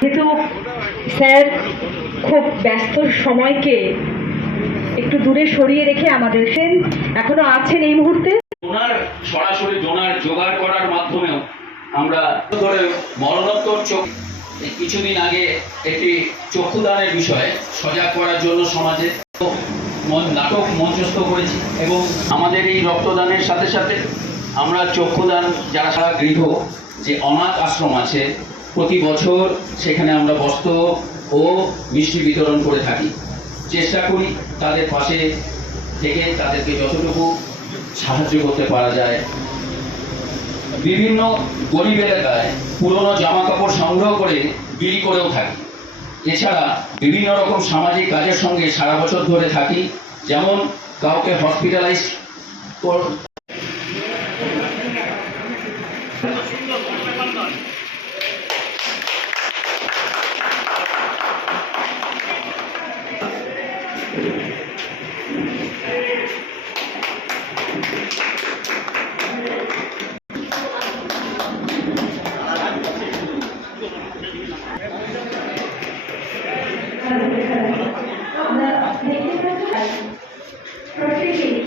যেহেতু স্যার খুব ব্যস্ত সময়কে একটু দূরে সরিয়ে রেখে আমাদের এখনো আছেন এই মুহূর্তে, ওনার সরাসরি ডোনার জোগাড় করার মাধ্যমেও আমরা ধরে মরণোত্তর চোখ কিছুদিন আগে একটি চক্ষুদানের বিষয়ে সজাগ করার জন্য সমাজে নাটক মঞ্চস্থ করেছি এবং আমাদের এই রক্তদানের সাথে সাথে আমরা চক্ষুদান যারা সারা গৃহ যে অনাথ আশ্রম আছে প্রতি বছর সেখানে আমরা বস্ত্র ও মিষ্টি বিতরণ করে থাকি। চেষ্টা করি তাদের পাশে থেকে তাদেরকে যতটুকু সাহায্য করতে পারা যায়। বিভিন্ন গরিব এলাকায় পুরনো জামা কাপড় সংগ্রহ করে বিলি করেও থাকি। এছাড়া বিভিন্ন রকম সামাজিক কাজের সঙ্গে সারা বছর ধরে থাকি, যেমন কাউকে হসপিটালাইজ প্রত্যেকে